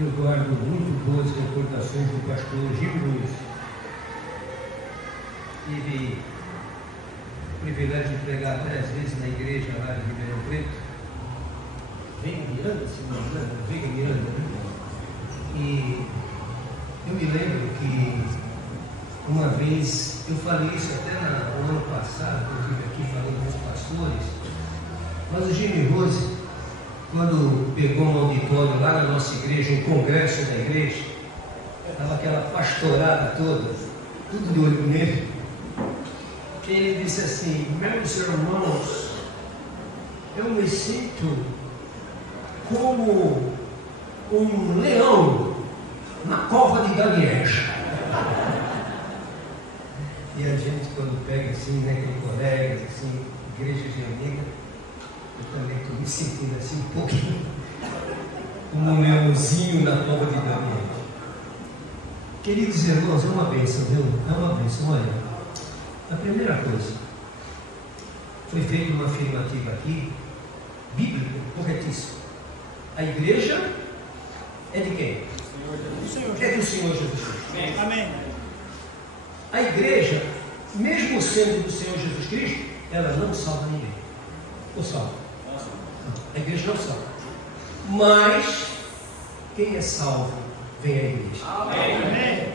eu guardo muito boas recordações do pastor Gil Luz. Tive o privilégio de pregar 3 vezes na igreja lá de Ribeirão Preto. Vem Miranda, se não me engano, Veiga Miranda, né? E eu me lembro que uma vez, eu falei isso até no ano passado, eu estive aqui falando com os pastores, mas o Jimmy Rose, quando pegou um auditório lá na nossa igreja, um congresso da igreja, estava aquela pastorada toda, tudo de olho nele. Ele disse assim: meus irmãos, eu me sinto como um leão na cova de Daniel. E a gente, quando pega assim, né, com colegas, assim, igreja de amiga, eu também estou me sentindo assim um pouquinho como um leãozinho na cova de Daniel. Queridos irmãos, é uma bênção, viu? É uma bênção. Olha, a primeira coisa, foi feita uma afirmativa aqui, bíblica, corretíssima. A igreja é de quem? É do Senhor Jesus Cristo. Amém. A igreja, mesmo sendo do Senhor Jesus Cristo, ela não salva ninguém. Ou salva? A igreja não salva. Mas quem é salvo vem à igreja. Amém.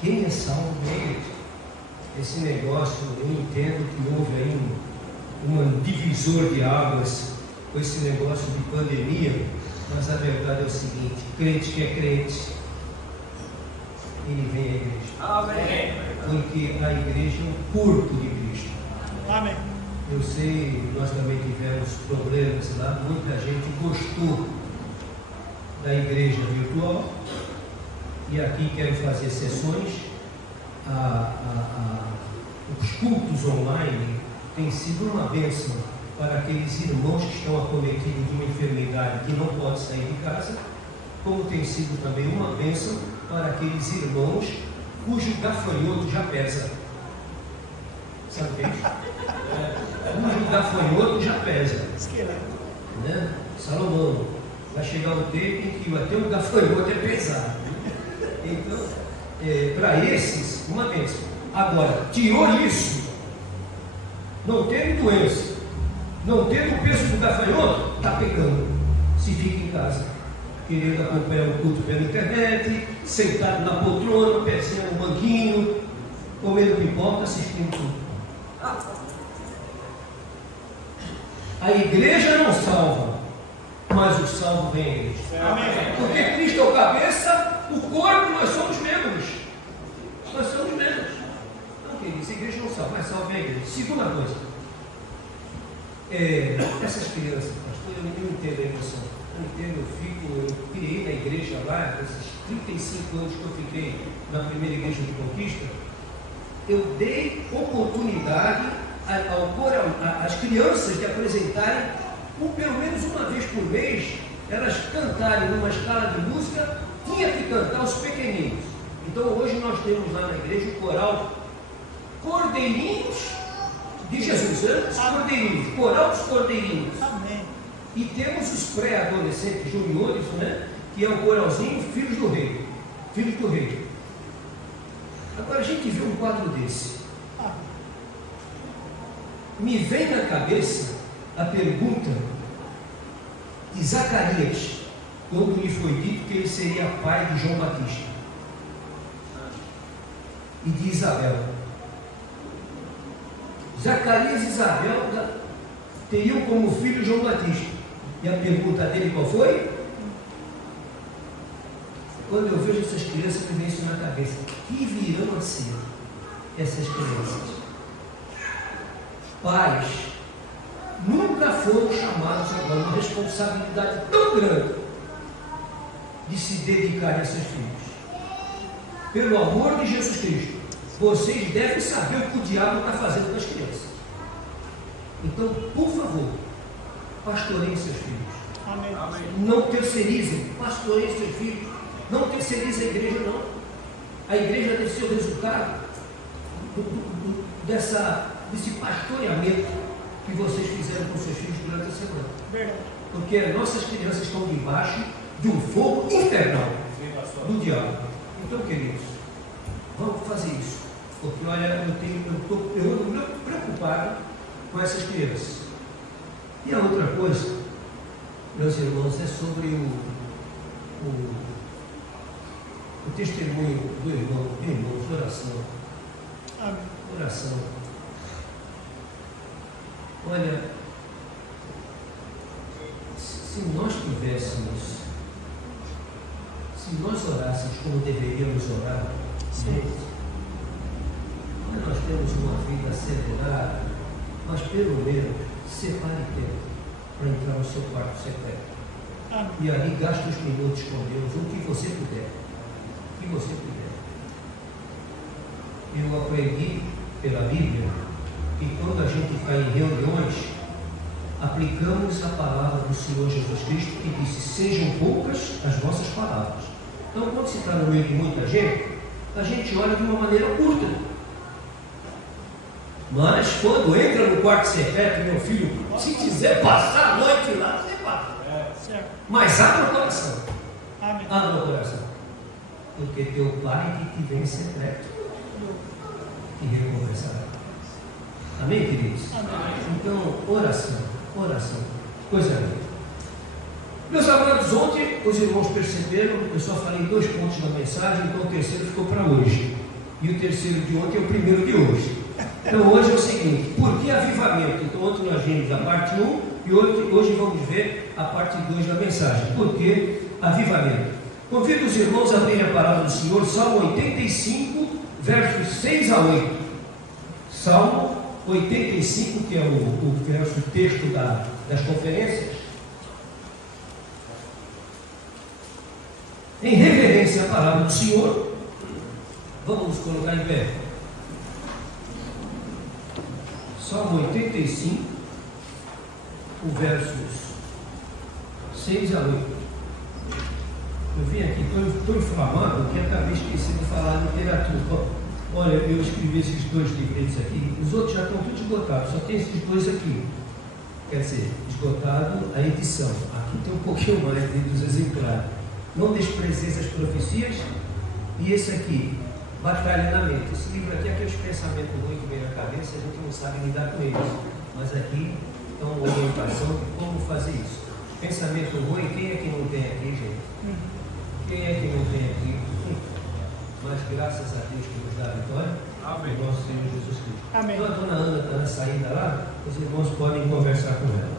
Quem é salvo vem à igreja. Esse negócio, eu entendo que houve aí um divisor de águas com esse negócio de pandemia, mas a verdade é o seguinte: crente que é crente, ele vem à igreja. Amém. Porque a igreja é o corpo de Cristo. Amém. Eu sei, nós também tivemos problemas lá, muita gente gostou da igreja virtual, e aqui quero fazer sessões. Os cultos online têm sido uma bênção para aqueles irmãos que estão acometidos de uma enfermidade que não pode sair de casa, como tem sido também uma bênção para aqueles irmãos cujo gafanhoto já pesa. Sabe o que é isso? Cujo gafanhoto já pesa. Né? Salomão, vai chegar o tempo em que até o gafanhoto é pesado. Então, para esses, uma bênção. Agora, tirou isso, não teve doença, não teve o peso do gafanhoto, está pecando. Se fica em casa, querendo acompanhar o culto pela internet, sentado na poltrona, pezinho no banquinho, comendo pipoca, assistindo tudo. A igreja não salva, mas o salvo vem à igreja. Amém. Porque Cristo é o cabeça, o corpo, nós somos membros. Nós somos membros. Não, queridos, a igreja não salva, mas salva a igreja. Segunda coisa, essas crianças, pastor, eu não entendo a emoção. Eu criei na igreja lá, esses 35 anos que eu fiquei na primeira igreja de Conquista, eu dei oportunidade às crianças de apresentarem, pelo menos uma vez por mês, elas cantarem numa escala de música, tinha que cantar os pequeninos. Então hoje nós temos lá na igreja o coral Cordeirinhos de Jesus, né? Os Cordeirinhos, coral dos Cordeirinhos. Amém. E temos os pré-adolescentes juniores, né? Que é o coralzinho Filhos do Rei. Filhos do Rei. Agora a gente vê um quadro desse. Me vem na cabeça a pergunta de Zacarias, quando lhe foi dito que ele seria pai de João Batista e de Isabel. Zacarias e Isabel teriam como filho João Batista. E a pergunta dele qual foi? Quando eu vejo essas crianças, me vem isso na cabeça: que virão a ser essas crianças? Pais nunca foram chamados agora uma responsabilidade tão grande de se dedicar a seus filhos. Pelo amor de Jesus Cristo, vocês devem saber o que o diabo está fazendo com as crianças. Então, por favor, pastoreiem seus filhos. Amém. Não terceirizem, pastoreiem seus filhos. Não terceirizem a igreja, não. A igreja deve ser o resultado desse pastoreamento que vocês fizeram com seus filhos durante a semana. Verdade. Porque nossas crianças estão debaixo de um fogo infernal do diabo. Então, queridos, vamos fazer isso, porque olha, eu ando preocupado com essas crianças. E a outra coisa, meus irmãos, é sobre o testemunho do irmão, irmãos, de oração. Amém. Oração. Olha, se nós orássemos como deveríamos orar, gente, nós temos uma vida acelerada, mas pelo menos separe tempo para entrar no seu quarto secreto. Amém. E ali gaste os minutos com Deus, o que você puder. O que você puder. Eu aprendi pela Bíblia que quando a gente está em reuniões, aplicamos a palavra do Senhor Jesus Cristo, que disse: sejam poucas as vossas palavras. Então, quando se está no meio de muita gente, a gente olha de uma maneira curta. Mas quando entra no quarto secreto, meu filho, se quiser passar a noite lá, você passa. Mas abra o coração. Amém. Abra o coração. Porque teu Pai que te vê em secreto te recompensará. Amém, queridos? Amém. Então, oração, coisa linda. Meus amados, ontem os irmãos perceberam, eu só falei 2 pontos na mensagem, então o terceiro ficou para hoje. E o terceiro de ontem é o primeiro de hoje. Então hoje é o seguinte: por que avivamento? Então ontem nós vimos a parte 1 e hoje vamos ver a parte 2 da mensagem. Por que avivamento? Convido os irmãos a abrirem a palavra do Senhor, Salmo 85, versos 6 a 8. Salmo 85, que é o verso, o texto das conferências. Em reverência à palavra do Senhor, vamos nos colocar em pé. Salmo 85, o versos 6 a 8. Eu vim aqui, estou inflamado, que acabei esquecendo de falar de literatura. Olha, eu escrevi esses 2 livretos aqui, os outros já estão todos esgotados, só tem esses 2 aqui. Quer dizer, esgotado a edição. Aqui tem um pouquinho mais dos exemplares. Não desprezeis as profecias. E esse aqui, Batalha na Mente. Esse livro aqui é aqueles pensamentos ruins que vem na cabeça, a gente não sabe lidar com eles. Mas aqui é uma orientação de como fazer isso. Pensamento ruim, quem é que não tem aqui, gente? Quem é que não tem aqui? Mas graças a Deus que nos dá a vitória. Amém. O nosso Senhor Jesus Cristo. Amém. Então a dona Ana está na saída lá, os irmãos podem conversar com ela.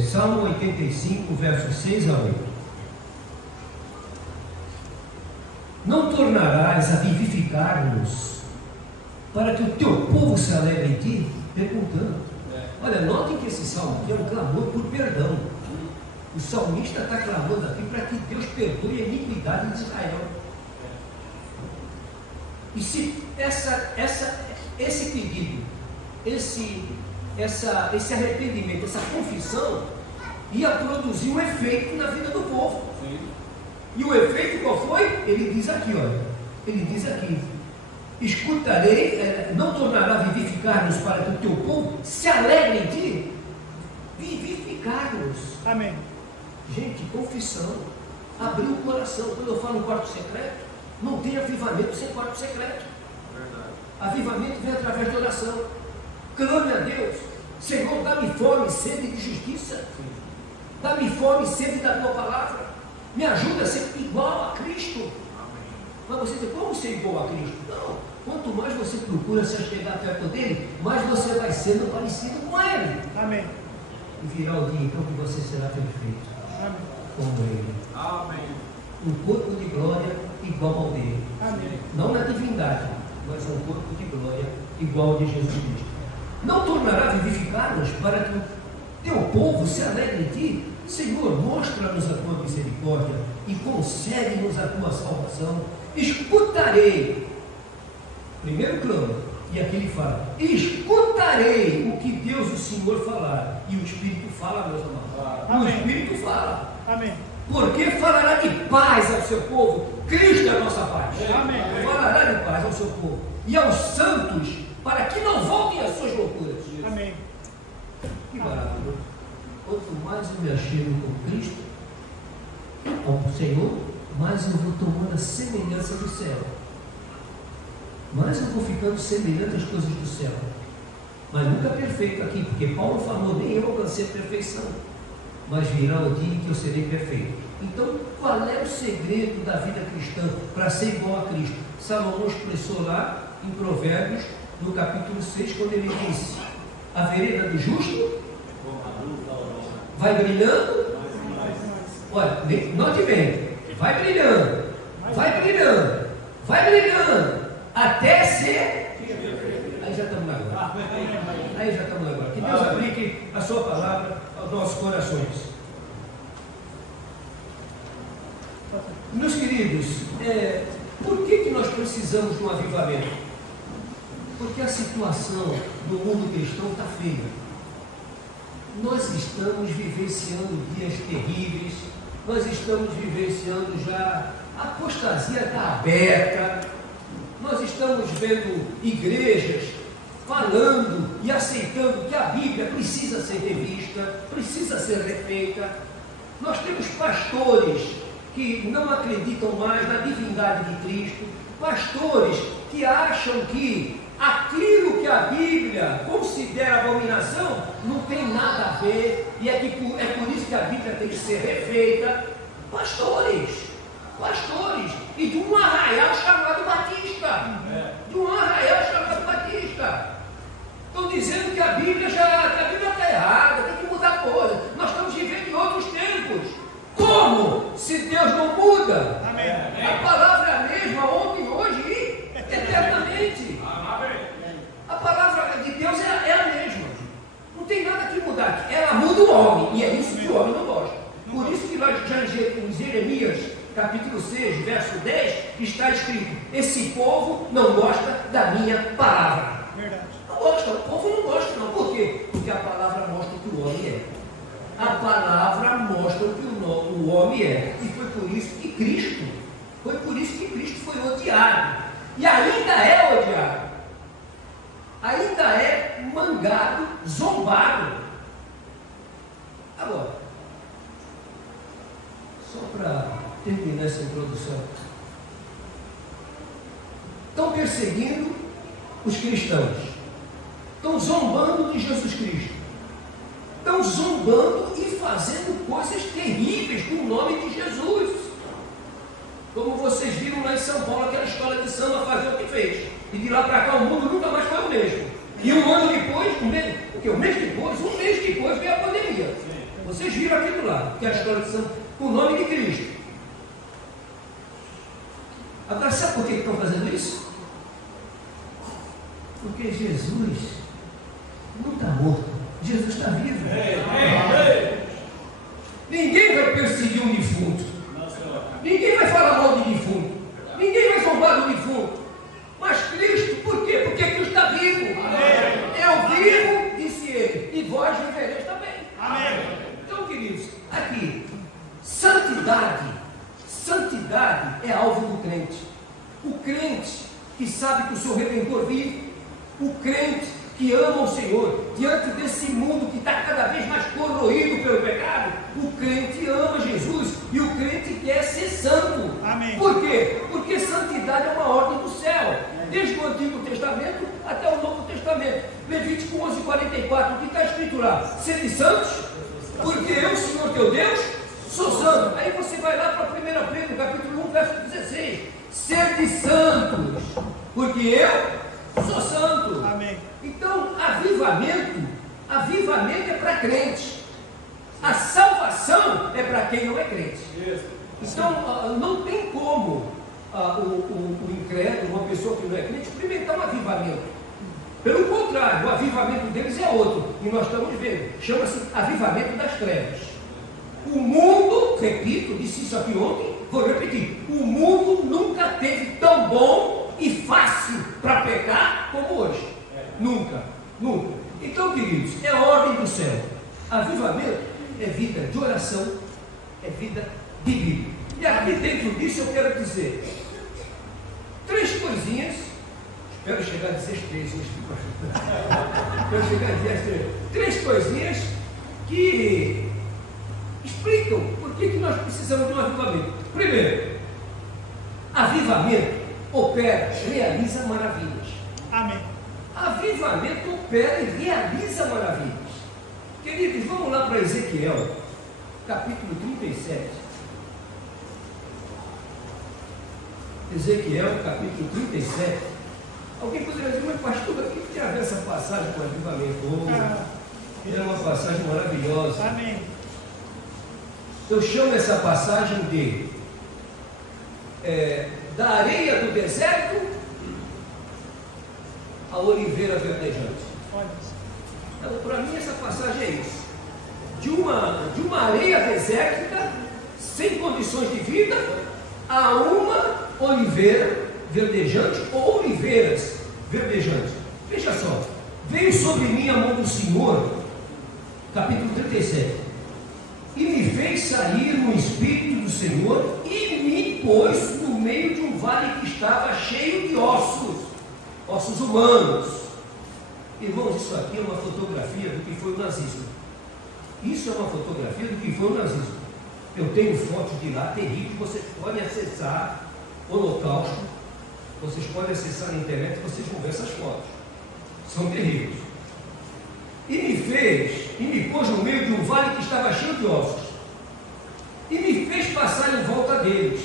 Salmo 85, versos 6 a 8. Não tornarás a vivificar-nos para que o teu povo se alegre em ti? Perguntando. Olha, notem que esse salmo aqui é um clamor por perdão. O salmista está clamando aqui para que Deus perdoe a iniquidade de Israel. E se esse pedido, esse arrependimento, essa confissão ia produzir um efeito na vida do povo. Sim. E o efeito qual foi? Ele diz aqui, olha, escutarei, não tornará vivificar-nos para que o teu povo se alegre em ti? Vivificar-nos. Amém. Gente, confissão, abrir o coração. Quando eu falo em quarto secreto, não tem avivamento sem quarto secreto. Verdade. Avivamento vem através de oração. Clame a Deus: Senhor, dá-me fome e sede de justiça. Dá-me fome e sede da tua palavra. Me ajuda a ser igual a Cristo. Amém. Mas você diz: como ser igual a Cristo? Não. Quanto mais você procura se chegar perto dele, mais você vai sendo parecido com ele. Amém. E virá o dia então que você será perfeito. Amém. Como ele. Amém. Um corpo de glória igual ao dele. Amém. Não na divindade, mas um corpo de glória igual ao de Jesus Cristo. Não tornará vivificar-nos para que o teu povo se alegre em ti? Senhor, mostra-nos a tua misericórdia e concede-nos a tua salvação. Escutarei. Primeiro clama, e aqui ele fala: escutarei o que Deus, o Senhor, falar. E o Espírito fala, meus amados. Amém. O Espírito fala. Amém. Porque falará de paz ao seu povo. Cristo é a nossa paz. Amém. Falará de paz ao seu povo e aos santos, para que não voltem às suas loucuras. Amém. Que maravilha. Quanto mais eu me achego com Cristo, ao Senhor, mais eu vou tomando a semelhança do céu. Mais eu vou ficando semelhante às coisas do céu. Mas nunca perfeito aqui, porque Paulo falou, nem eu alcancei a perfeição. Mas virá o dia em que eu serei perfeito. Então, qual é o segredo da vida cristã para ser igual a Cristo? Salomão expressou lá em Provérbios, no capítulo 6, quando ele disse: a vereda do justo vai brilhando. Olha, note bem, vai brilhando, vai brilhando, vai brilhando, até ser. Aí já estamos lá agora. Aí já estamos lá agora. Que Deus aplique a sua palavra aos nossos corações. Meus queridos, por que nós precisamos de um avivamento? Porque a situação do mundo cristão está feia. Nós estamos vivenciando dias terríveis, nós estamos vivenciando já, a apostasia está aberta, nós estamos vendo igrejas falando e aceitando que a Bíblia precisa ser revista, precisa ser refeita. Nós temos pastores que não acreditam mais na divindade de Cristo, pastores que acham que aquilo que a Bíblia considera abominação não tem nada a ver, e é por isso que a Bíblia tem que ser refeita. Pastores, e de um arraial chamado Batista, estão dizendo que a Bíblia está errada, tem que mudar coisa. Nós estamos vivendo em outros tempos. Como? Se Deus não muda. Amém. A palavra é a mesma ontem, hoje e eternamente. A palavra de Deus é a mesma. Não tem nada que mudar. Ela muda o homem, e é isso que o homem não gosta. Por isso que nós já em Jeremias, capítulo 6, verso 10, está escrito: esse povo não gosta da minha palavra. Verdade. Não gosta, o povo não gosta não. Por quê? Porque a palavra mostra o que o homem é. A palavra mostra o que o homem é. E foi por isso que Cristo foi odiado. E ainda é odiado. Ainda é mangado, zombado. Agora, só para terminar essa introdução, estão perseguindo os cristãos, estão zombando de Jesus Cristo, estão zombando e fazendo coisas terríveis com o nome de Jesus. Como vocês viram lá em São Paulo, aquela escola de samba fazer o que fez, e de lá para cá o mundo nunca mais foi o mesmo. E um ano depois, um mês depois veio a pandemia. Vocês viram aquilo lá, que é a escola de samba com o nome de Cristo. Agora, sabe por que estão fazendo isso? Porque Jesus não está morto, Jesus está vivo. Ninguém vai perseguir um defunto, ninguém vai falar mal de defunto, ninguém vai zombar do defunto. Mas Cristo, por quê? Porque Cristo está vivo. Eu vivo, disse ele, e vós vivereis também. Amém. Então, queridos, aqui, santidade é alvo do crente. O crente que sabe que o seu Redentor vive, o crente que ama o Senhor, diante desse mundo que está cada vez mais corroído pelo pecado, o crente ama Jesus e o crente quer ser santo. Amém. Por quê? Porque santidade é uma ordem do céu, desde o Antigo Testamento até o Novo Testamento. Levítico 11:44, o que está escrito lá? Sede santos, porque eu, Senhor teu Deus, sou santo. Aí você vai lá para 1 Pedro, capítulo 1, verso 16. Sede santos, porque eu sou santo. Amém. Então, avivamento é para crente. A salvação é para quem não é crente. Então, não tem como o incrédulo, uma pessoa que não é crente, experimentar um avivamento. Pelo contrário, o avivamento deles é outro. E nós estamos vendo. Chama-se avivamento das trevas. O mundo, repito, disse isso aqui ontem, vou repetir. O mundo nunca teve tão bom e fácil para pecar como hoje. Nunca. Então, queridos, é a ordem do céu. Avivamento é vida de oração, é vida de Bíblia. E aqui dentro disso eu quero dizer 3 coisinhas. Espero chegar a dizer 3 hoje. Espero chegar a dizer 3 coisinhas que explicam por que nós precisamos de um avivamento? Primeiro, avivamento opera, realiza maravilhas. Amém. Avivamento opera e realiza maravilhas. Queridos, vamos lá para Ezequiel, capítulo 37. Ezequiel, capítulo 37. Alguém poderia dizer, mas pastor, o que tem a ver essa passagem com avivamento? É uma passagem maravilhosa. Amém. Eu chamo essa passagem de da areia do deserto à oliveira verdejante. Então, para mim, essa passagem é isso. De uma areia desértica, sem condições de vida, a uma oliveira verdejante ou oliveiras verdejantes. Veja só, veio sobre mim a mão do Senhor, capítulo 37, e me fez sair no Espírito do Senhor e me pôs no meio de um vale que estava cheio de ossos humanos. Irmãos, isso aqui é uma fotografia do que foi o nazismo. Isso é uma fotografia do que foi o nazismo. Eu tenho fotos de lá terríveis. Vocês podem acessar o Holocausto, vocês podem acessar na internet, vocês vão ver essas fotos. São terríveis. E me pôs no meio de um vale que estava cheio de ossos, e me fez passar em volta deles.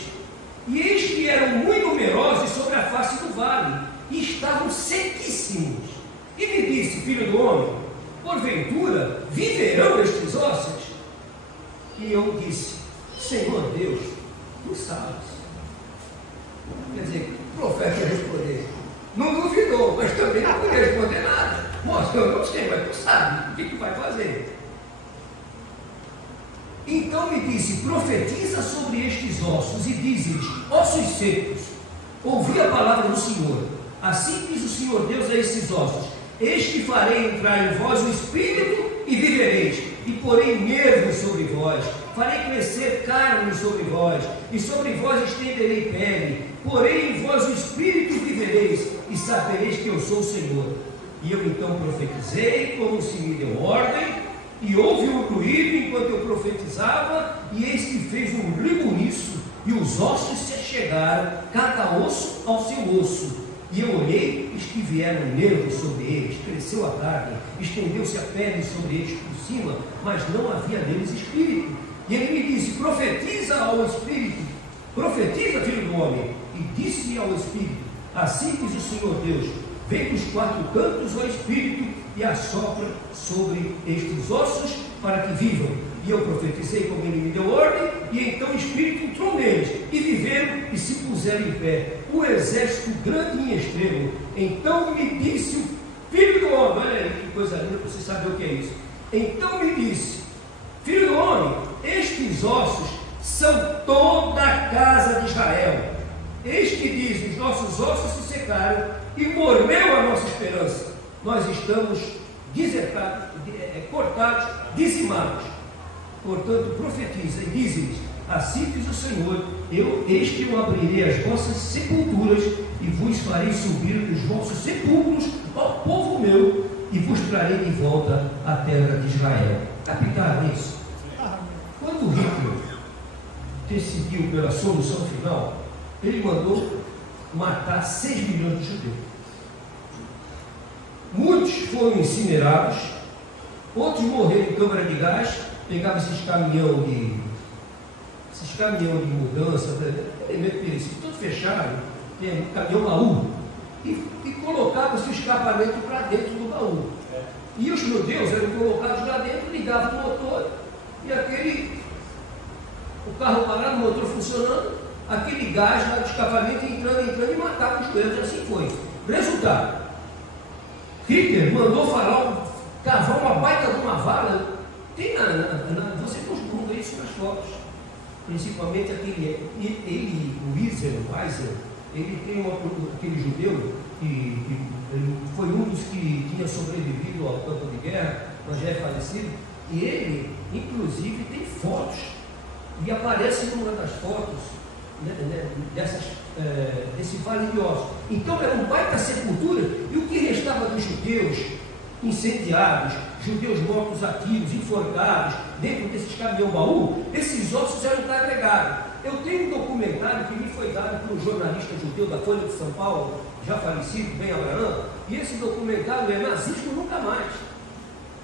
E eis que eram muito numerosos sobre a face do vale, e estavam sequíssimos. E me disse, filho do homem, porventura viverão estes ossos? E eu disse, Senhor Deus, tu sabes. Quer dizer, o profeta ia responder, não duvidou, mas também não podia responder nada. Mostra, eu não sei, mas tu sabe o que tu vai fazer. Então me disse, profetiza sobre estes ossos e diz-lhes, ossos secos, ouvi a palavra do Senhor. Assim diz o Senhor Deus a esses ossos, eis que farei entrar em vós o Espírito e vivereis, e porei nervos sobre vós, farei crescer carne sobre vós, e sobre vós estenderei pele, porei em vós o Espírito e vivereis, e sabereis que eu sou o Senhor. E eu então profetizei, como se me deu ordem, e houve um ruído enquanto eu profetizava, e eis que fez um rebuliço, e os ossos se achegaram, cada osso ao seu osso. E eu olhei, eis que vieram nervos sobre eles, cresceu a carne, estendeu-se a pele sobre eles por cima, mas não havia neles espírito. E ele me disse, profetiza ao Espírito, profetiza, filho do homem. E disse ao Espírito, assim diz o Senhor Deus, vem dos quatro cantos ao Espírito e assopra sobre estes ossos para que vivam. E eu profetizei como ele me deu ordem, e então o Espírito entrou neles, e viveram e se puseram em pé, o exército grande e extremo. Então me disse o filho do homem, olha aí que coisa linda, para você saber o que é isso. Então me disse, filho do homem, estes ossos são toda a casa de Israel. Eis que diz, os nossos ossos se secaram, e morreu a nossa esperança. Nós estamos desertados, cortados, dizimados. Portanto, profetiza e diz-lhes, assim diz o Senhor, eis que eu abrirei as vossas sepulturas, e vos farei subir dos vossos sepulcros ao povo meu, e vos trarei de volta à terra de Israel. Captaram isso? Quando Hitler decidiu pela solução final, ele mandou matar 6 milhões de judeus. Muitos foram incinerados, outros morreram em câmara de gás, pegavam esses caminhão de mudança, elemento perecível, tudo fechado, tem caminhão baú, e colocava esse escapamento para dentro do baú. E os judeus eram colocados lá dentro, ligavam o motor, e o carro parado, o motor funcionando, aquele gás lá do escapamento entrando e matava os judeus. Assim foi. Resultado, Hitler mandou Faraó cavar uma baita de uma vala. Tem você costuma ver isso nas fotos, principalmente o Wiesel, ele tem aquele judeu que ele foi um dos que tinha sobrevivido ao campo de guerra, mas já é falecido, e ele inclusive tem fotos, e aparece numa das fotos desse vale de ossos. Então era um baita sepultura, e o que restava dos judeus incendiados, judeus mortos a tiros, enforcados, dentro desses caminhão-baú, esses ossos eram carregados. Eu tenho um documentário que me foi dado por um jornalista judeu da Folha de São Paulo, já falecido, Ben Abraham, e esse documentário é Nazismo Nunca Mais.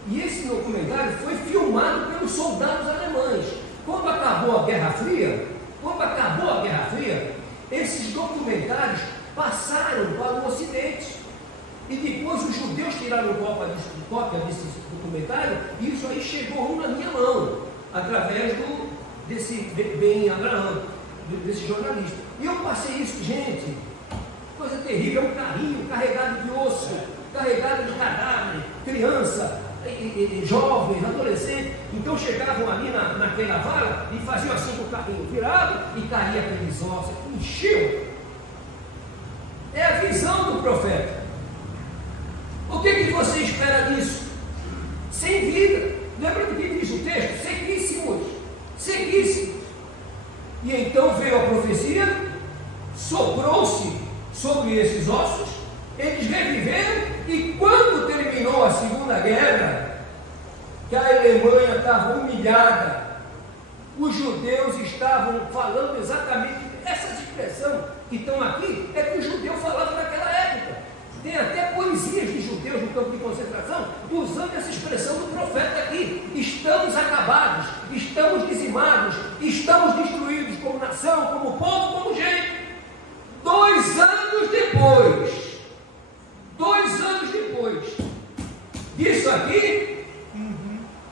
E esse documentário foi filmado pelos soldados alemães. Quando acabou a Guerra Fria, esses documentários passaram para o Ocidente. E depois os judeus tiraram cópia desse documentário, e isso aí chegou na minha mão, através desse Ben Abraham, desse jornalista. E eu passei isso, gente, coisa terrível, é um carrinho carregado de osso, carregado de cadáver, criança, jovens, adolescentes. Então chegavam ali naquela vala e faziam assim com o carrinho virado e caía aqueles ossos, encheu. É a visão do profeta. O que você espera disso? Sem vida. Lembra do que diz o texto? Sequíssimos. E então veio a profecia, soprou-se sobre esses ossos, eles reviveram, e quando terminou a Segunda Guerra, que a Alemanha estava humilhada, os judeus estavam falando exatamente essa expressão que estão aqui, é que o judeu falava naquela época. Tem até poesias de judeus no campo de concentração usando essa expressão do profeta aqui. Estamos acabados, estamos dizimados, estamos destruídos como nação, como povo, como gente. 2 anos depois disso aqui,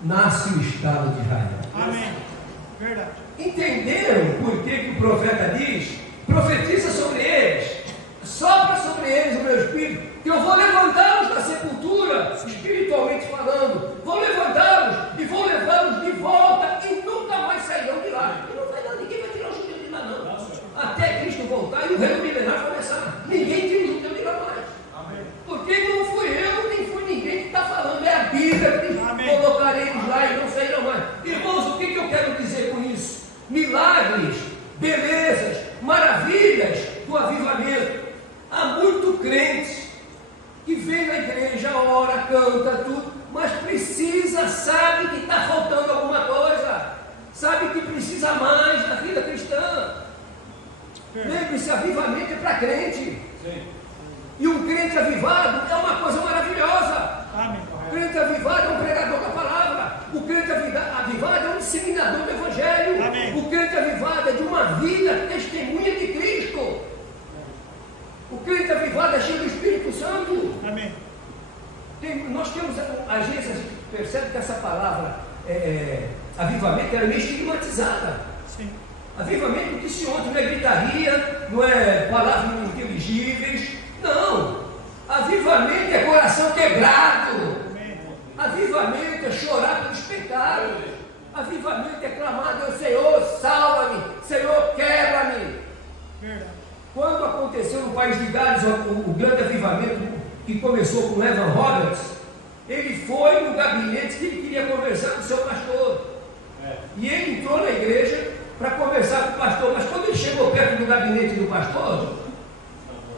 nasce o Estado de Israel. Amém. Verdade. Entenderam por que o profeta diz? Profetiza sobre eles, sopra sobre eles o meu espírito, que eu vou levantá-los da sepultura, espiritualmente falando, vou levantá-los e vou levá-los de volta e nunca mais sairão de lá. E não vai dar, ninguém vai tirar o judeu de lá não, até Cristo voltar e o reino milenar começar. Ninguém tira o judeu de lá mais. Amém. Porque não fui eu, nem foi ninguém que está falando, é a Bíblia que diz, colocarei eles lá e não sairão mais. Irmãos, o que eu quero dizer com isso? Milagres, belezas, maravilhas do avivamento. Há muito crente que vem na igreja, ora, canta, tudo, mas precisa, sabe que está faltando alguma coisa, sabe que precisa mais da vida cristã. Lembre-se, avivamento é para crente. Sim. E um crente avivado é uma coisa maravilhosa. Amém. O crente avivado é um pregador da palavra. O crente avivado é um disseminador do Evangelho. Amém. O crente avivado é de uma vida testemunha de Cristo. O crente avivado é cheio do Espírito Santo. Amém. Nós temos agências que percebem que essa palavra avivamento era meio estigmatizada. Sim. Avivamento disse ontem, não é gritaria, não é palavras inteligíveis. Não. Avivamento é coração quebrado. Amém. Avivamento é chorar pelos pecados. Avivamento é clamar, Deus, Senhor, salva-me, Senhor, quebra-me. Verdade. Quando aconteceu no país de Gales o grande avivamento que começou com Evan Roberts, ele foi no gabinete que ele queria conversar com o seu pastor. E ele entrou na igreja para conversar com o pastor, mas quando ele chegou perto do gabinete do pastor,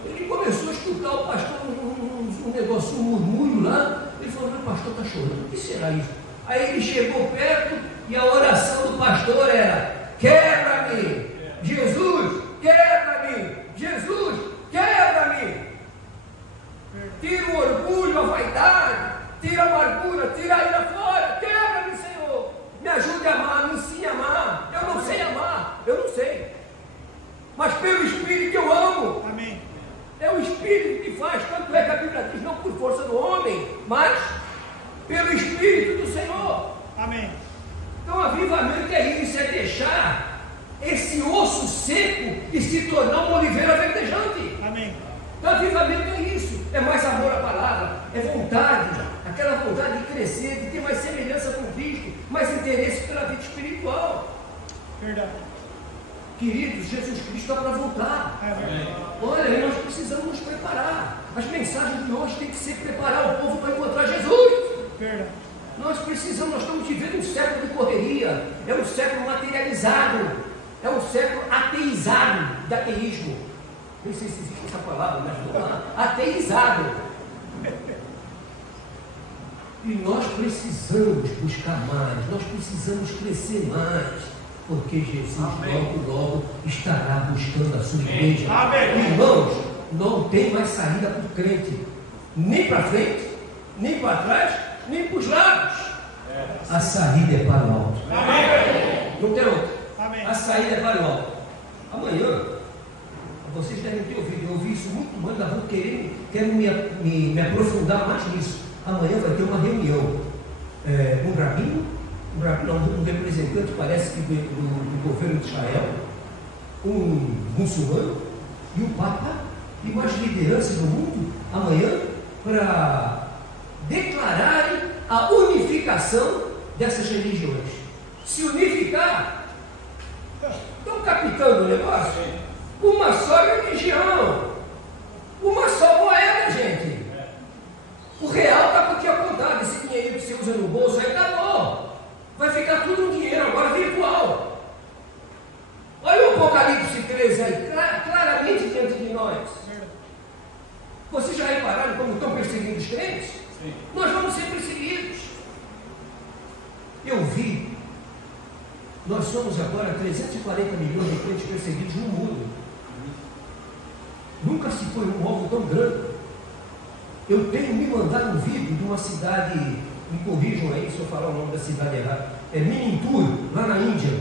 ele começou a escutar o pastor um negócio, um murmúrio lá. Ele falou, meu pastor está chorando, o que será isso? Aí ele chegou perto e a oração do pastor era, quebra-me, Jesus, quebra-me, Jesus, quebra-me. Tira o orgulho, a vaidade, tira a amargura, tira a ira fora, quebra-me, Senhor. Me ajude a amar, me ensine a amar. Eu não sei amar, eu não sei. Mas pelo Espírito eu amo. Amém. É o Espírito que faz, tanto é que a Bíblia diz, não por força do homem, mas pelo Espírito do Senhor. Amém. Então avivamento é isso, é deixar esse osso seco e se tornar uma oliveira verdejante. Amém. Então avivamento é isso, é mais amor à palavra, é vontade, aquela vontade de crescer, de ter mais semelhança com Cristo, mais interesse pela vida espiritual. Verdade. Queridos, Jesus Cristo está para voltar. Olha, nós precisamos nos preparar. As mensagens de hoje têm que ser preparar o povo para encontrar Jesus. Verdade. Nós estamos vivendo um século de correria, é um século materializado, é um século ateizado, de ateísmo. Nem sei se existe essa palavra, mas vamos lá. Ateizado. E nós precisamos buscar mais, nós precisamos crescer mais, porque Jesus logo estará buscando a sua igreja. Irmãos, não tem mais saída para o crente, nem para frente, nem para trás, nem para os lados. A saída é para o alto. Não tem outra. A saída é para o alto. Amanhã, vocês devem ter ouvido, eu ouvi isso muito mais, mas vou quero me aprofundar mais nisso. Amanhã vai ter uma reunião, um rabino, um representante, parece que do governo de Israel, um muçulmano e o Papa e mais lideranças do mundo, amanhã, para declararem a unificação dessas religiões. Se unificar, estão captando o negócio? Uma só religião, uma só moeda, gente. O real está por que apontado, esse dinheiro que você usa no bolso aí acabou. Vai ficar tudo no dinheiro agora virtual. Olha o Apocalipse 13 aí, claramente diante de nós. Vocês já repararam como estão perseguindo os crentes? Sim. Nós vamos ser perseguidos. Eu vi, nós somos agora 340 milhões de crentes perseguidos no mundo. Nunca se foi um alvo tão grande. Eu tenho me mandado um vídeo de uma cidade, me corrijam aí se eu falar o nome da cidade errado, é Mintur, lá na Índia.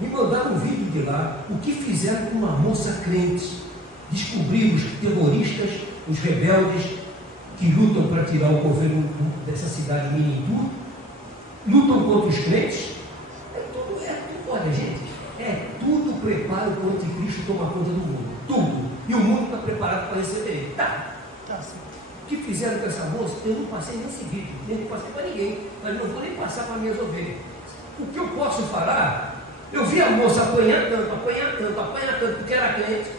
Me mandaram um vídeo de lá, o que fizeram com uma moça crente. Descobriram os terroristas, os rebeldes, que lutam para tirar o governo dessa cidade de Mintur, lutam contra os crentes. Olha, gente, é tudo preparo para o anticristo tomar conta do mundo. Tudo. E o mundo está preparado para receber ele. Tá certo. O que fizeram com essa moça? Eu não passei nesse vídeo, nem não passei para ninguém, mas não vou nem passar para minhas ovelhas. O que eu posso falar? Eu vi a moça apanhar tanto, porque era crente,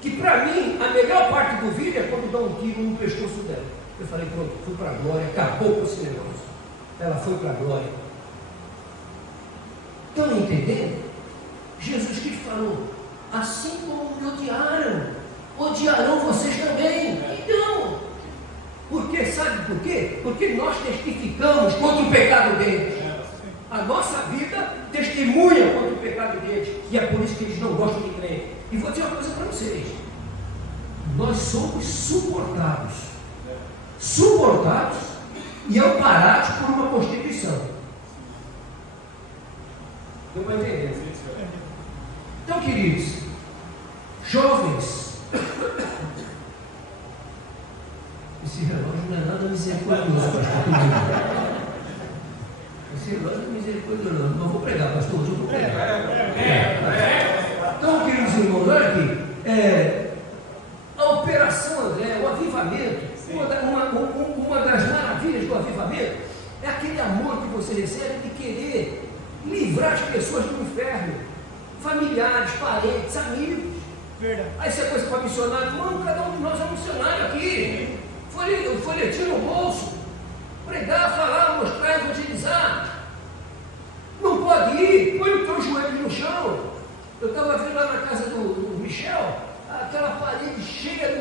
que para mim a melhor parte do vídeo é quando dá um tiro no pescoço dela. Eu falei, pronto, fui para a glória, acabou com esse negócio. Ela foi para a glória. Estão entendendo? Jesus Cristo falou, assim como me odiarão vocês também. Então, porque sabe por quê? Porque nós testificamos contra o pecado deles. A nossa vida testemunha contra o pecado deles. E é por isso que eles não gostam de crer. E vou dizer uma coisa para vocês. Nós somos suportados e amparados por uma Constituição. Deu para entender? Então, queridos, jovens, esse relógio não é nada misericordioso, pastor. Esse relógio não é misericordioso, não vou pregar, pastor, hoje eu vou pregar. Então, queridos irmãos, olha aqui, a Operação André, o avivamento, uma das maravilhas do avivamento é aquele amor que você recebe de querer livrar as pessoas do inferno, familiares, parentes, amigos. Verdade. Aí você coisa para missionário, mano, cada um de nós é um missionário aqui. Folhetinho no bolso, pregar, falar, mostrar, evangelizar. Não pode ir, põe os teus joelhos no chão. Eu estava vendo lá na casa do Michel, aquela parede cheia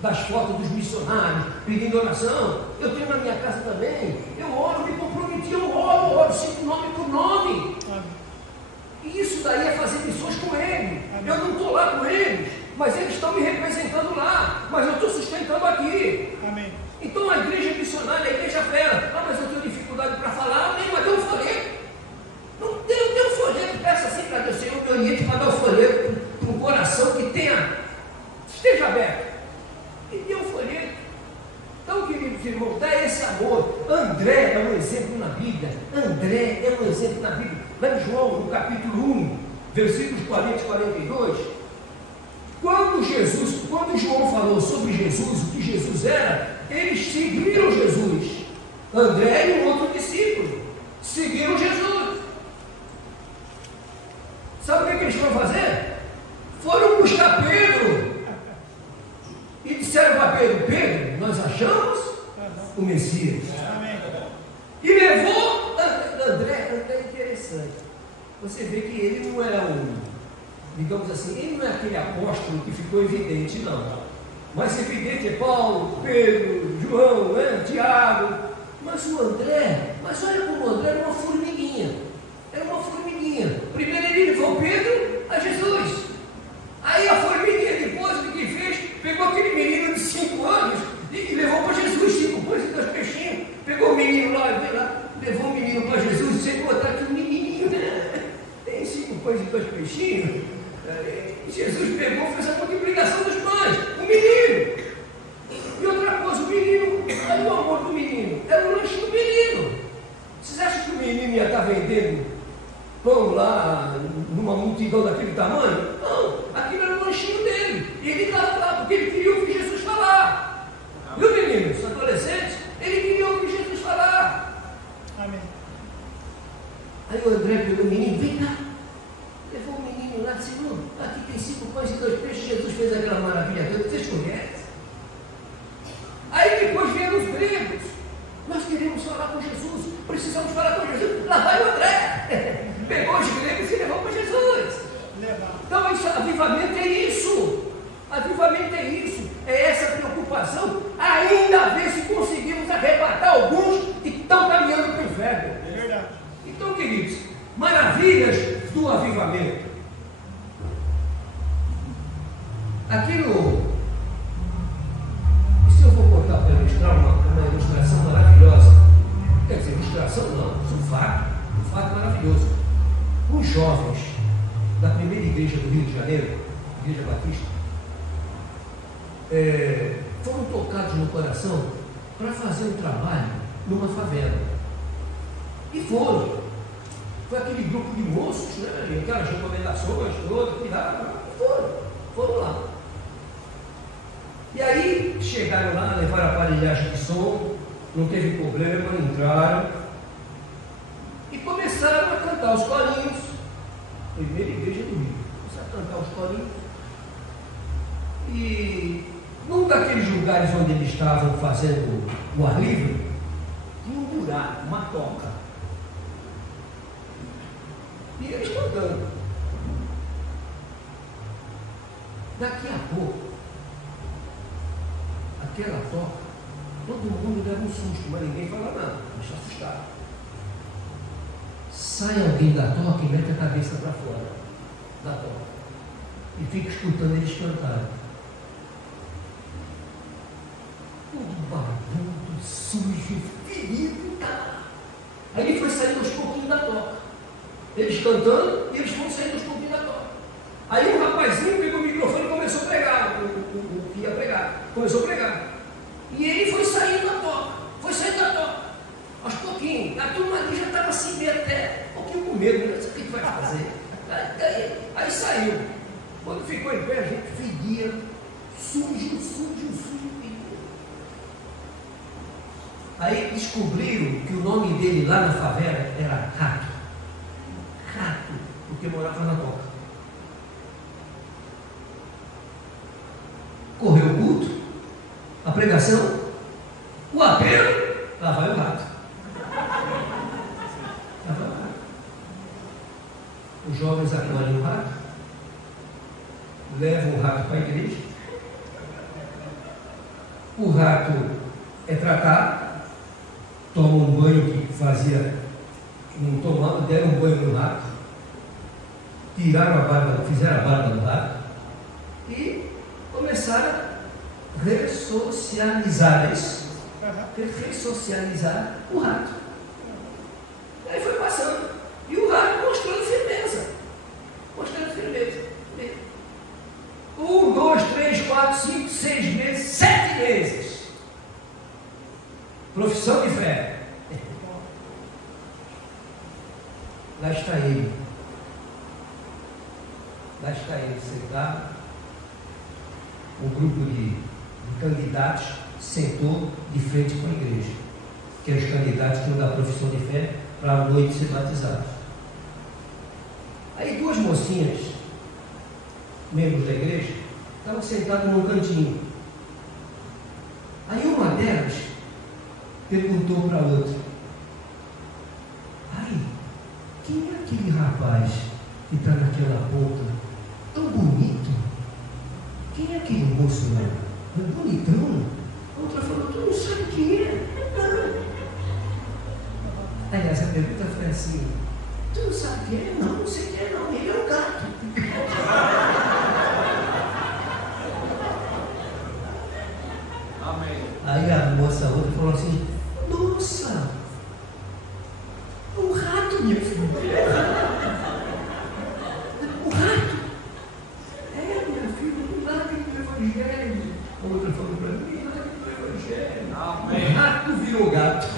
das fotos dos missionários, pedindo oração. Eu tenho na minha casa também. Eu oro, me comprometi, eu oro, cito nome por nome. E isso daí é fazer missões com eles. Eu não estou lá com eles, mas eles estão me representando lá. Mas eu estou sustentando aqui. Amém. Então a igreja missionária, a igreja fera. Mas eu tenho dificuldade para falar. Amém, mas deu um folheto. Não deu um folheto. Peça assim para Deus, Senhor, me oriente para dar um folheto para um coração que esteja aberto. E deu um folheto. Então, queridos irmãos, dá esse amor. André é um exemplo na Bíblia. Lá em João, no capítulo 1, versículos 40 e 42, quando João falou sobre Jesus, o que Jesus era, eles seguiram Jesus. André e um outro discípulo seguiram Jesus. Sabe o que eles foram fazer? Foram buscar Pedro e disseram para Pedro, nós achamos o Messias. E levou André é interessante. Você vê que ele não é digamos assim, ele não é aquele apóstolo que ficou evidente, não. mais evidente é Paulo, Pedro, João, né? Tiago, mas o André, mas olha como o André era uma formiguinha, primeiro ele levou Pedro a Jesus, aí a formiguinha depois o que fez? Pegou aquele menino de 5 anos e levou para Jesus 5 pães e 2 peixinhos, pegou o menino lá, levou o menino para Jesus, sem botar aqui um menininho, né? Tem 5 pães e 2 peixinhos. Jesus pegou e fez a multiplicação dos pães, o menino. E outra coisa, o menino, olha o amor do menino, era o lanche do menino. Vocês acham que o menino ia estar vendendo pão lá numa multidão daquele tamanho? Não, aquilo era o lanchinho dele. E ele estava lá porque ele queria ouvir Jesus falar. Viu, meninos, adolescentes? Ele queria ouvir Jesus falar. Amém. Aí o André pegou o menino, vem cá. Levou o menino lá, Senhor, aqui tem 5 pães e 2 peixes, Jesus fez aquela maravilha toda, vocês conhecem? Aí depois vieram os gregos, nós queremos falar com Jesus, precisamos falar com Jesus, lá vai o André, pegou os gregos e levou para Jesus. Então isso, avivamento é isso, é essa preocupação, ainda ver se conseguimos arrebatar alguns que estão caminhando para o inferno. É verdade. Então, queridos, maravilhas do avivamento. Aquilo, se eu vou contar para ilustrar uma ilustração maravilhosa, quer dizer, ilustração não, isso é um fato maravilhoso. Os jovens da primeira igreja do Rio de Janeiro, Igreja Batista, foram tocados no coração para fazer um trabalho numa favela. E foram. Foi aquele grupo de moços, né? Aquelas recomendações todas, que lá, foram lá. E aí chegaram lá, levaram a aparelhagem de som, não teve problema, entraram e começaram a cantar os corinhos. Primeira igreja do Rio, começaram a cantar os corinhos. E num daqueles lugares onde eles estavam fazendo o ar livre, tinha um buraco, uma toca. E eles cantando. Daqui a pouco, aquela toca, todo mundo dava um susto, mas ninguém fala nada, deixa assustado. Sai alguém da toca e mete a cabeça para fora da toca e fica escutando eles cantarem. Tudo barulho, sujo, ferido, tá? Aí ele foi saindo aos pouquinhos da toca. Eles cantando e eles foram saindo aos pouquinhos da toca. Aí um rapazinho pegou o microfone e começou a pregar, o que ia pregar, começou a pregar. E ele foi saindo da toca, aos pouquinhos. A turma ali já estava assim, meio até, um pouquinho com medo, não sei o que vai fazer. Aí saiu. Quando ficou em pé, a gente fedia, sujo. Aí descobriram que o nome dele lá na favela era Rato, porque morava na toca. Correu o culto, a pregação, o apelo, lá vai o rato. Os jovens acolhem o rato, levam o rato para a igreja, o rato é tratado, toma um banho que fazia, não tomava, deram um banho no rato, tiraram a barba, fizeram a barba no rato e começaram a ressocializar isso, ressocializar o rato. Aí foi passando, e o rato mostrando firmeza. 1, 2, 3, 4, 5, 6 meses, 7 meses. Profissão de fé. Lá está ele. Sentado. Um grupo de candidatos sentou de frente com a igreja, que eram os candidatos que iam dar profissão de fé para a noite ser batizados. Aí 2 mocinhas, membros da igreja, estavam sentadas num cantinho. Aí uma delas perguntou para a outra: ai, quem é aquele rapaz que está naquela ponta, tão bonito? Quem é aquele moço lá? bonitão. A outra falou, tu não sabe quem é? Aliás, a pergunta foi assim, tu não sabe quem é? Não, não sei quem é não, ele é um gato. Amém. Aí a moça outra falou assim, nossa, um rato, minha filha. Um rato. É, minha filha, um rato do Evangelho. A outra falou para mim, um rato do Evangelho. Amém. O rato virou gato.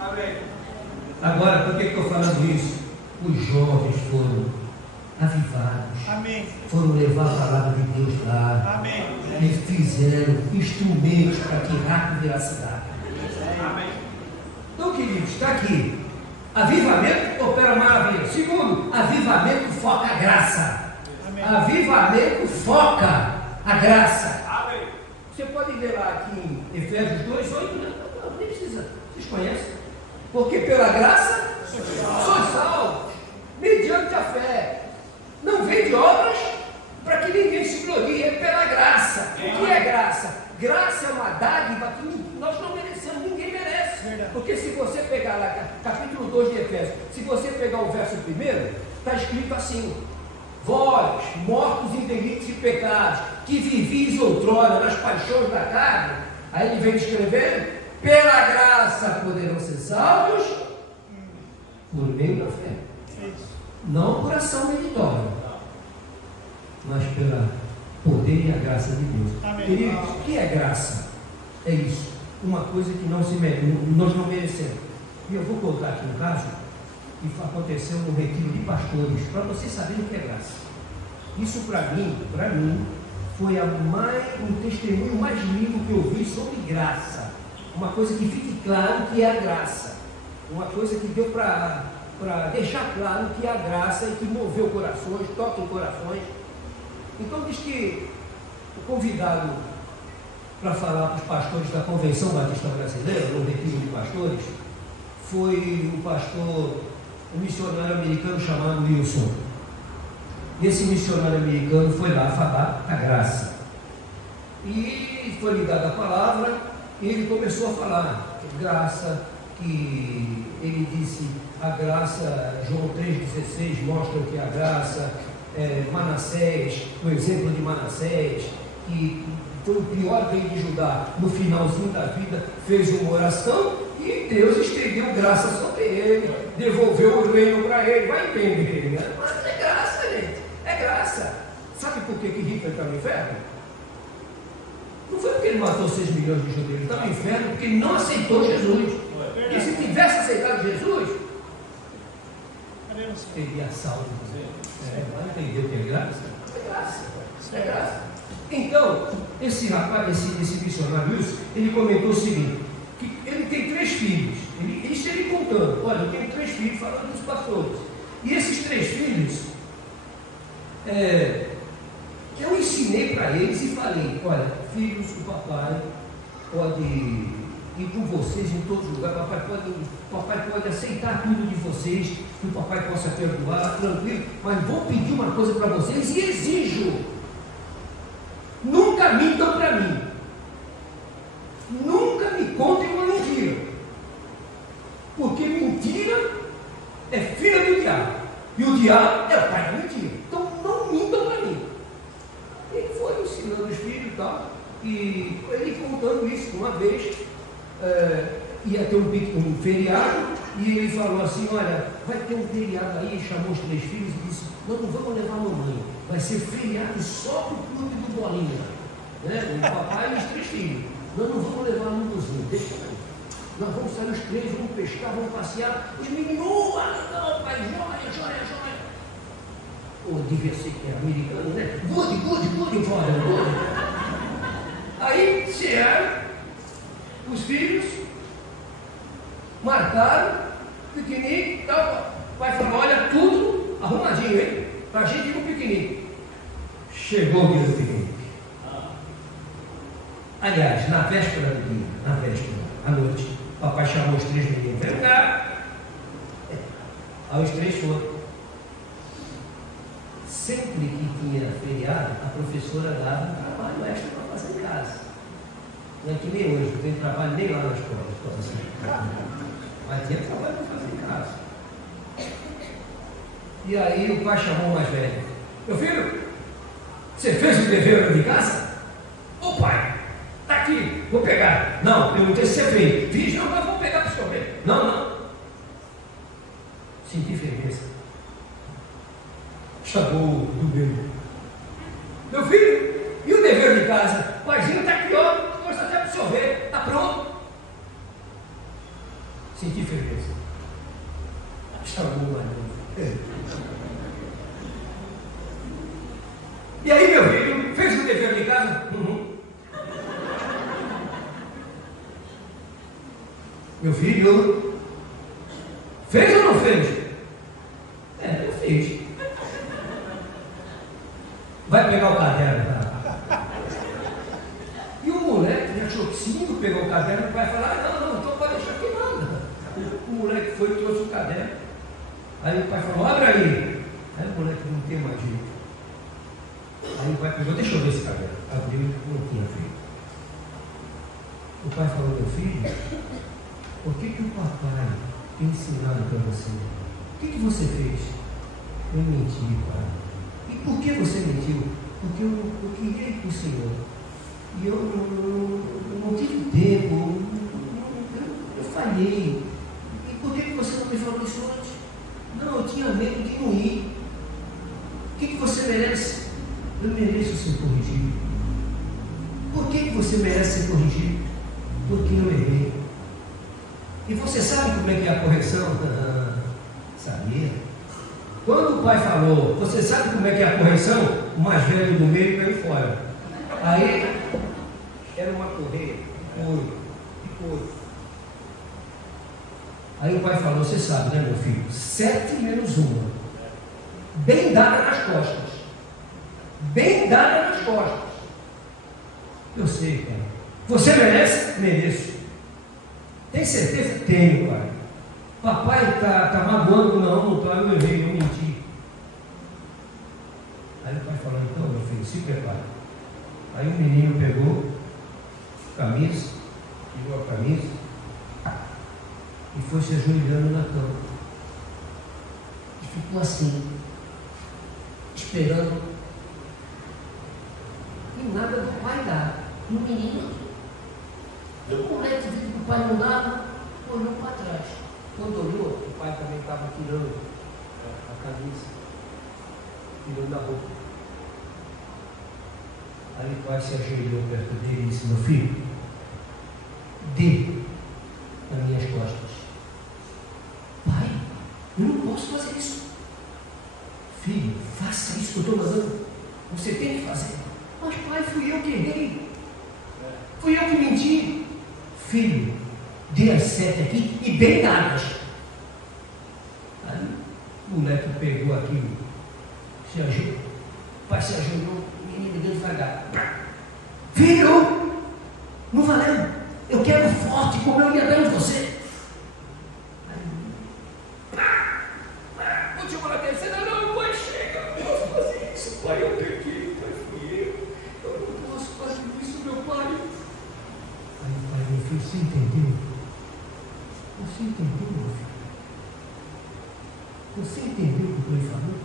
Amém. Agora, por que eu estou falando isso? Os jovens foram avivados. Amém. Foram levar a palavra de Deus lá. Amém. E fizeram instrumentos para que rápido virasse gato. Amém. Então, queridos, está aqui. Avivamento opera maravilha. Segundo, avivamento foca a graça. Amém. Avivamento foca a graça. Amém. Você pode ver lá aqui em Efésios 2:8, né? Não, nem precisa. Vocês conhecem? Porque pela graça sois salvos, mediante a fé. Não vem de obras para que ninguém se glorie, é pela graça. O que é graça? Graça é uma dádiva que nós não merecemos, ninguém merece. Porque se você pegar lá, capítulo 2 de Efésios, se você pegar o verso 1, está escrito assim: vós, mortos em delitos e pecados, que vivis outrora nas paixões da carne, aí ele vem escrevendo, pela graça poderão ser salvos por meio da fé. Não por ação meritória, mas pelo poder e a graça de Deus. Amém. Queridos, o que é graça? É isso, uma coisa que não se merece, nós não merecemos. E eu vou contar aqui um caso que aconteceu no retiro de pastores, para vocês saberem o que é graça. Isso para mim, foi um testemunho mais lindo que eu vi sobre graça. Uma coisa que fique claro que é a graça. Uma coisa que deu para deixar claro que é a graça e que moveu corações, toca em corações. Então diz que o convidado para falar para os pastores da Convenção Batista Brasileira, no retiro de pastores, foi um missionário americano chamado Wilson. E esse missionário americano foi lá falar a graça. E foi lhe dada a palavra e ele começou a falar graça, que ele disse, a graça, João 3,16 mostra que a graça, Manassés, o exemplo de Manassés, que foi o pior rei de Judá, no finalzinho da vida, fez uma oração e Deus estendeu graça sobre ele, devolveu o reino para ele, vai entender, né? Mas é graça, gente, é graça. Sabe por que Hitler está no inferno? Não foi porque ele matou 6 milhões de judeus, ele está no inferno porque ele não aceitou Jesus. Porque se tivesse aceitado Jesus, teria salvo. Vai entender o que é graça? É graça. É graça. Então, esse rapaz, esse missionário Wilson, ele comentou o seguinte, que ele tem 3 filhos. Isso ele contando, olha, eu tenho 3 filhos, falando dos pastores. E esses 3 filhos, eu ensinei para eles e falei, olha, filhos, o papai pode ir com vocês em todos os lugares, papai pode aceitar tudo de vocês, que o papai possa perdoar, tranquilo, mas vou pedir uma coisa para vocês e exijo, nunca mintam para mim, nunca me contem uma mentira, porque mentira é filha do diabo, e o diabo é o pai da mentira, então não mintam para mim. Ele foi ensinando os filhos e tal, e ele contando isso uma vez, ia ter um feriado, e ele falou assim, olha, vai ter um feriado aí, chamou os 3 filhos e disse, nós não vamos levar a mamãe, vai ser feriado só para o clube do Bolinha, né? O papai e os 3 filhos, nós não vamos levar a mamãzinha, deixa aí, nós vamos sair os 3, vamos pescar, vamos passear, os meninos, não, pai, joia. Ou devia ser que é americano, né? Good, fora. Aí chegaram os filhos, marcaram, piquenique, tal. O pai falou, olha, tudo arrumadinho, hein? Pra gente ir no piquenique. Chegou o dia do piquenique. Aliás, na véspera do dia, à noite, o papai chamou os 3 meninos para jogar. Aí os 3 foram. sempre que tinha feriado, a professora dava um trabalho extra para fazer em casa. Não é que nem hoje, não tem trabalho nem lá na escola, mas tinha trabalho para fazer em casa. E aí o pai chamou o mais velho: meu filho, você fez o dever de casa? Ô pai, está aqui, vou pegar. Não, perguntei se você fez. Fiz, não, mas vou pegar para o senhor ver. Não. Senti firmeza. Chamou do meu filho, e o dever de casa? Paizinho está aqui, ó, mostra até para o senhor ver, está pronto. Senti firmeza. Chamou o mais. E aí, meu filho, fez o dever de casa? Meu filho, fez ou não fez? Eu fiz. Vai pegar o caderno, tá? E o moleque achou que sim, pegou o caderno, o pai falou: não, então pode deixar aqui nada. O moleque foi e trouxe o caderno. Aí o pai falou: abre aí. Aí o moleque não tem mais jeito. Aí o pai pegou: deixa eu ver esse caderno. Abriu e não tinha feito. O pai falou: meu filho, por que o papai tem ensinado para você? O que você fez? Eu menti, pai. E por que você mentiu? Porque eu queria ir para o Senhor. E eu não tive tempo. Eu falhei. E por que você não me falou isso antes? Não, eu tinha medo de não ir. O que você merece? Eu mereço ser corrigido. Por que você merece ser corrigido? Porque eu errei. E você sabe como é que é a correção? Sabia? Quando o pai falou: você sabe como é que é a correção? O mais velho do meio caiu fora. Aí era uma correia de couro. Aí o pai falou: você sabe, né, meu filho? 7 menos 1. Bem dada nas costas. Bem dada nas costas. Eu sei, pai. Você merece? Mereço. Tem certeza? Tenho, pai. Papai está magoando? Não está, eu errei, eu menti. Aí o pai falou: então, meu filho, se prepare. Aí o menino pegou camisa, tirou a camisa e foi se ajoelhando na cama. E ficou assim, esperando. E nada do pai dar. E o menino, e o moleque viu que o pai não dava, olhou para trás. Quando olhou, o pai também estava tirando a camisa, tirando a roupa. Aí o pai se ajoelhou perto dele e disse: meu filho, dê nas minhas costas. Pai, eu não posso fazer isso. Filho, faça isso que eu estou mandando. Você tem que fazer. Mas pai, fui eu que errei. Fui eu que menti. Filho, dê as 7 aqui e bem dadas. Aí o moleque pegou aquilo, se ajoelhou. O pai se ajoelhou, o menino deu devagar. Filho, não valeu. Eu quero forte, como eu ia dando você. Aí, continua na terceira: não, pai, chega, eu não posso fazer isso. Pai, eu perdi, pai, fui eu. Eu não posso fazer isso, meu pai. Aí o pai: meu filho, você entendeu? Você entendeu, meu filho? Você entendeu o que eu falei?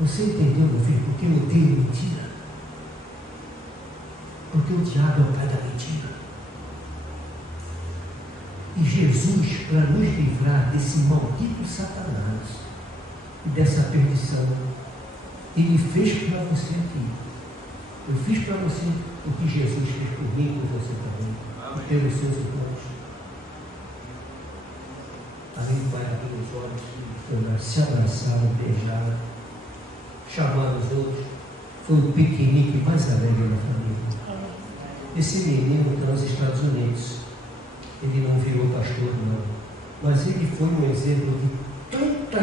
Você entendeu, meu filho? Porque eu odeio mentira. Porque o diabo é o pai da mentira. E Jesus, para nos livrar desse maldito Satanás e dessa perdição, Ele fez para você aqui. Eu fiz para você o que Jesus fez por mim e por você também. E pelos seus irmãos. Aí o pai abriu os olhos, se abraçaram, beijaram, chamaram os outros. Foi o piquenique mais alegre da família. Esse menino está nos Estados Unidos. Ele não virou pastor, não. Mas ele foi um exemplo de tanta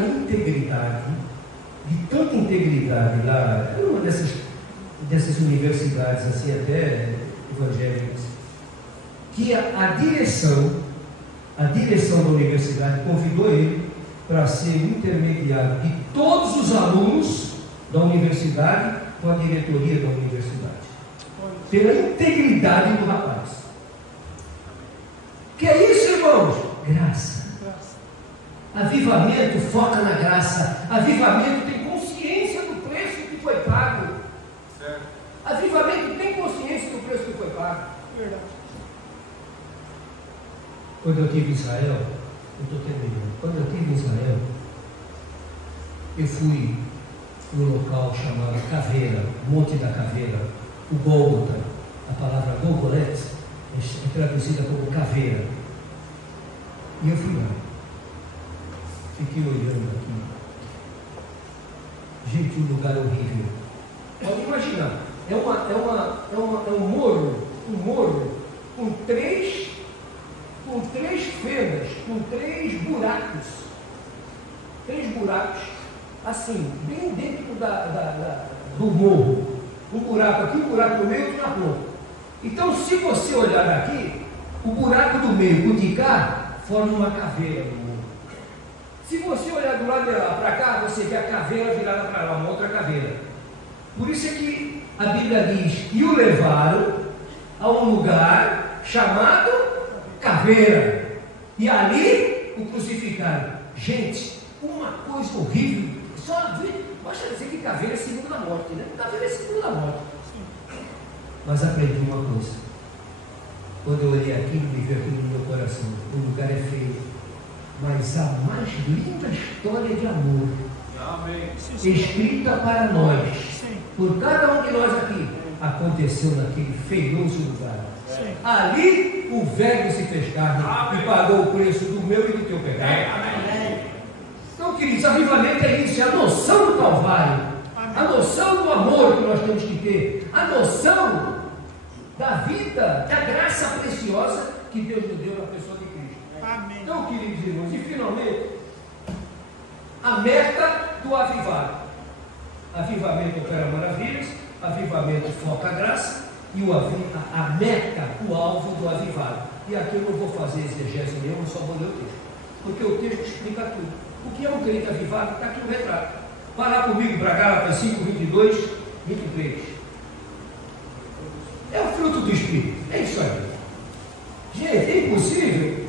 integridade lá. Era uma dessas universidades, assim, até evangélicas, que a direção da universidade convidou ele para ser intermediário de todos os alunos da universidade com a diretoria da universidade. Pela integridade do rapaz. Que é isso, irmãos? Graça. Avivamento foca na graça. Avivamento tem consciência do preço que foi pago. Avivamento tem consciência do preço que foi pago. Verdade. Quando eu estive em Israel, eu estou terminando. Quando eu estive em Israel, eu fui no local chamado Caveira, Monte da Caveira, o Gólgota. A palavra Golgolet é traduzida como caveira. E eu fui lá. Fiquei olhando aqui. Gente, um lugar horrível. Pode imaginar. É um morro com três fendas, com três buracos. Três buracos, assim, bem dentro do morro. Um buraco aqui, um buraco no meio e outro na ponta. Então, se você olhar daqui, o buraco do meio, o de cá, forma uma caveira no morro. Se você olhar do lado de lá para cá, você vê a caveira virada para lá, uma outra caveira. Por isso é que a Bíblia diz: e o levaram a um lugar chamado Caveira, e ali o crucificaram. Gente, uma coisa horrível. Basta dizer que caveira é símbolo da morte, né? Caveira é símbolo da morte. Mas aprendi uma coisa. Quando eu olhei aquilo, me veio aquilo no meu coração. O lugar é feio, mas a mais linda história de amor, amém, escrita para nós, sim, por cada um de nós aqui, aconteceu naquele feioso lugar. Sim. Ali o Verbo se fez carne, amém, e pagou o preço do meu e do teu pecado. Amém. Então, queridos, avivamento é isso, é a noção do Calvário, amém, a noção do amor que nós temos que ter, a noção da vida, da graça preciosa que Deus nos deu na pessoa de Cristo. Amém. Então, queridos irmãos, e finalmente, a meta do avivado. Avivamento opera maravilhas, avivamento foca a graça, e a meta, o alvo do avivado. E aqui eu não vou fazer exegese nenhuma, só vou ler o texto, porque o texto explica tudo. O que é um crente avivado? Está aqui o retrato. Vai lá comigo para Gálatas 5, 22, 23. É o fruto do Espírito, é isso aí. Gente, é impossível.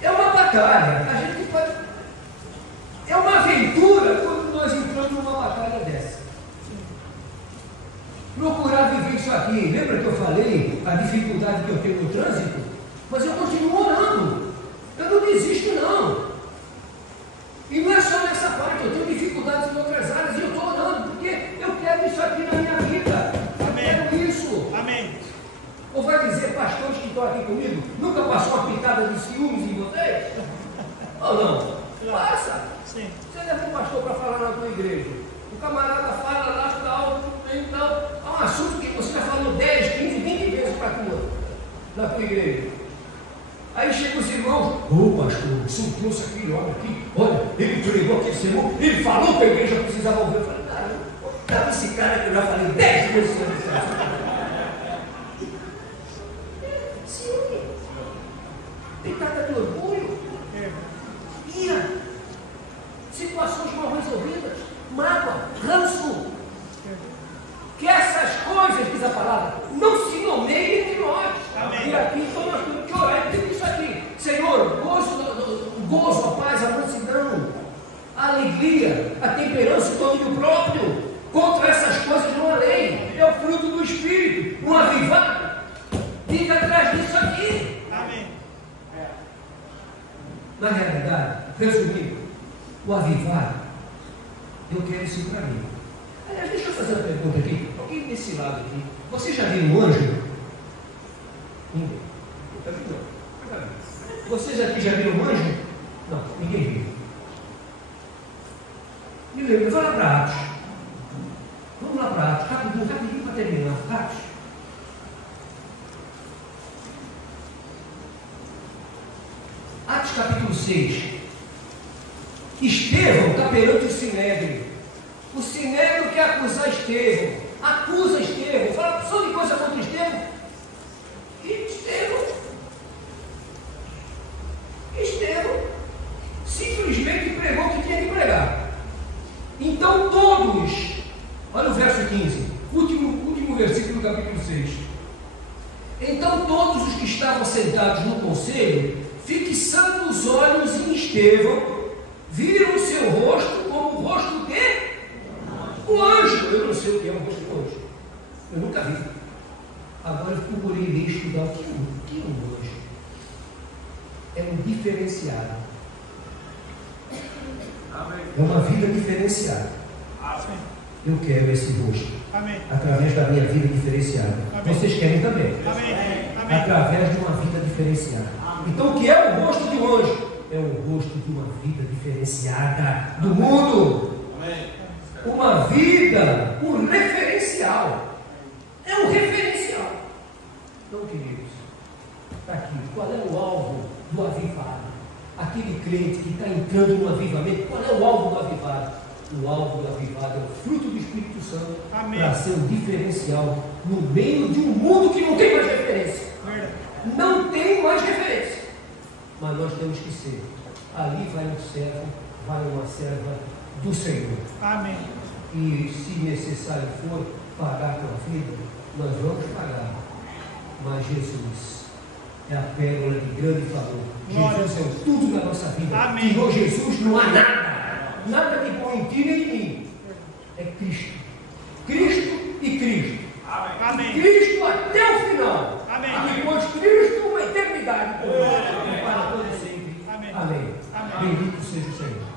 É uma batalha. A gente pode... É uma aventura quando nós entramos numa batalha dessa. Procurar viver isso aqui. Lembra que eu falei a dificuldade que eu tenho no trânsito? Mas eu continuo orando. Eu não desisto, não. E não é só nessa parte. Eu tenho dificuldades em outras áreas e eu estou orando, porque eu quero isso aqui na minha vida. Eu quero isso. Amém. Ou vai dizer, pastores que estão aqui comigo, nunca passou uma pitada de ciúmes em vocês? Ou não? Passa. Sim. Você leva um pastor para falar na tua igreja. O camarada fala lá, tal, há um assunto que você já falou 10, 15, 20 vezes para tua, na tua igreja. Aí chegam os irmãos, pastor, você trouxe aquele homem aqui, olha, ele pregou aquele sermão, ele falou que a igreja precisava ouvir. Eu falei, cara, esse cara que eu já falei 10 vezes sobre esse assunto. Ciúme. Pecado de orgulho. Ira. Situações mal resolvidas. Mágoa. Ranço. Que essas coisas, diz a palavra, não se nomeiem entre nós. Amém. E aqui então nós temos que orar e dizer isso aqui. Senhor, o gozo, a paz, a mansidão, a alegria, a temperança, o domínio próprio. Contra essas coisas não há lei. É o fruto do Espírito. Um avivado. Fica atrás disso aqui. Amém. Na realidade, resumindo, o avivado, eu quero isso para mim. Aliás, deixa eu fazer uma pergunta aqui. Alguém desse lado aqui, você já viu um anjo? Ninguém. Vocês aqui já viram um anjo? Não, ninguém viu. Me lembra, vai lá para Atos. Vamos lá para Atos, rapidinho para terminar. Atos. Atos capítulo 6. Estevão está perante o Sinédrio. O Sinédrio quer acusar Estevão. Acusa Estevão. Fala só de coisa contra Estevão. E Estevão simplesmente pregou que estavam sentados no conselho, fixando os olhos em Estevão, viram o seu rosto como o rosto de um anjo. Eu não sei o que é o rosto do anjo. Eu nunca vi. Agora eu procurei ler e estudar o que é um anjo. É um diferenciado. É uma vida diferenciada. Eu quero esse rosto. Através da minha vida diferenciada. Vocês querem também. Através de uma vida diferenciada. Então o que é o rosto de um anjo? É o rosto de uma vida diferenciada do mundo. Uma vida, um referencial. É um referencial. Então, queridos, está aqui. Qual é o alvo do avivado? Aquele crente que está entrando no avivamento, qual é o alvo do avivado? O alvo do avivado é o fruto do Espírito Santo para ser um diferencial no meio de um mundo que não tem mais referência. Não tem mais referência. Mas nós temos que ser. Ali vai um servo, vai uma serva do Senhor. Amém. E se necessário for pagar com a vida, nós vamos pagar. Mas Jesus é a pérola de grande valor. Jesus é o tudo na nossa vida. Amém. Tirou Jesus, não há nada. Nada de bom em ti nem em mim. É Cristo. Cristo e Cristo. Amém. Cristo até o final. Amém. E depois Cristo uma eternidade. Para todo sempre. Amém. Amém. Amém. Bendito seja o Senhor.